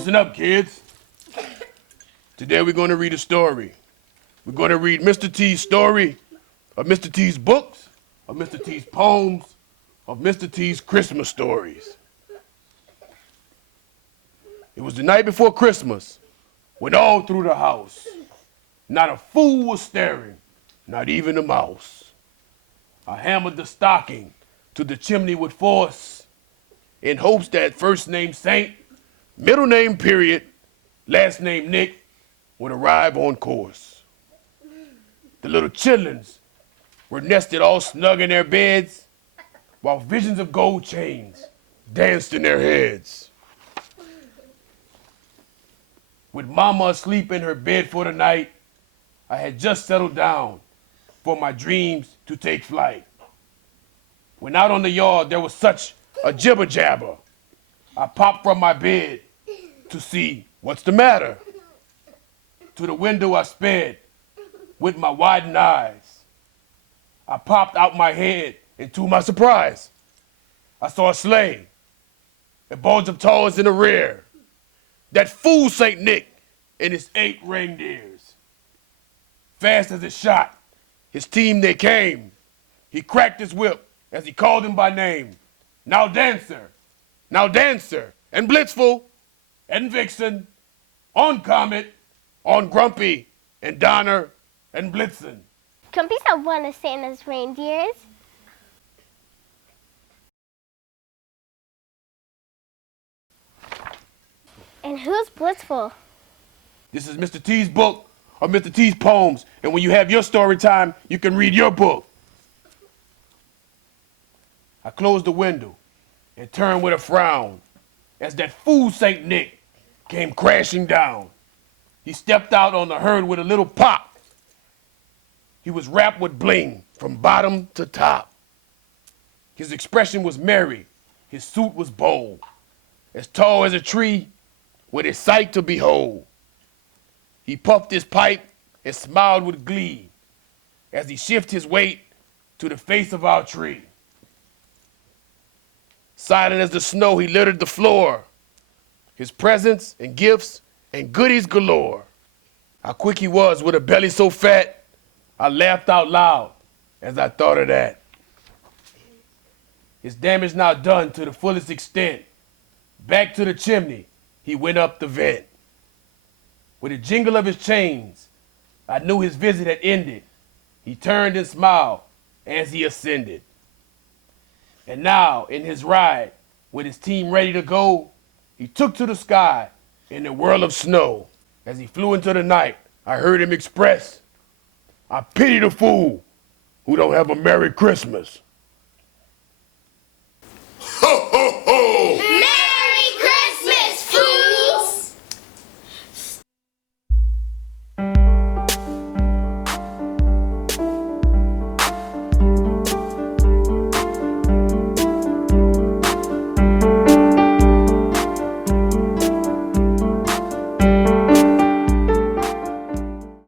Listen up, kids. Today we're going to read a story. We're going to read Mr. T's story, of Mr. T's books, of Mr. T's poems, of Mr. T's Christmas stories. It was the night before Christmas, when all through the house, not a fool was staring, not even a mouse. I hammered the stocking to the chimney with force, in hopes that first name Saint, middle name period, last name Nick would arrive on course. The little chitlins were nested all snug in their beds, while visions of gold chains danced in their heads. With mama asleep in her bed for the night, I had just settled down for my dreams to take flight. When out on the yard there was such a jibber jabber, I popped from my bed to see what's the matter. To the window I sped with my widened eyes. I popped out my head, and to my surprise, I saw a sleigh, a bulge of tars in the rear. That fool Saint Nick and his 8 reindeers. Fast as a shot, his team they came. He cracked his whip as he called them by name. Now Dancer, and Blitzful, and Vixen, on Comet, on Grumpy, and Donner, and Blitzen. Grumpy's not one of Santa's reindeers. And who's Blitzful? This is Mr. T's book of Mr. T's poems, and when you have your story time, you can read your book. I closed the window and turned with a frown as that fool Saint Nick came crashing down. He stepped out on the herd with a little pop. He was wrapped with bling from bottom to top. His expression was merry, his suit was bold, as tall as a tree with a sight to behold. He puffed his pipe and smiled with glee as he shifted his weight to the face of our tree. Silent as the snow, he littered the floor, his presents and gifts and goodies galore. How quick he was with a belly so fat, I laughed out loud as I thought of that. His damage now done to the fullest extent. Back to the chimney, he went up the vent. With a jingle of his chains, I knew his visit had ended. He turned and smiled as he ascended. And now, in his ride, with his team ready to go, he took to the sky in a whirl of snow. As he flew into the night, I heard him express, I pity the fool who don't have a Merry Christmas. Ho, ho, ho!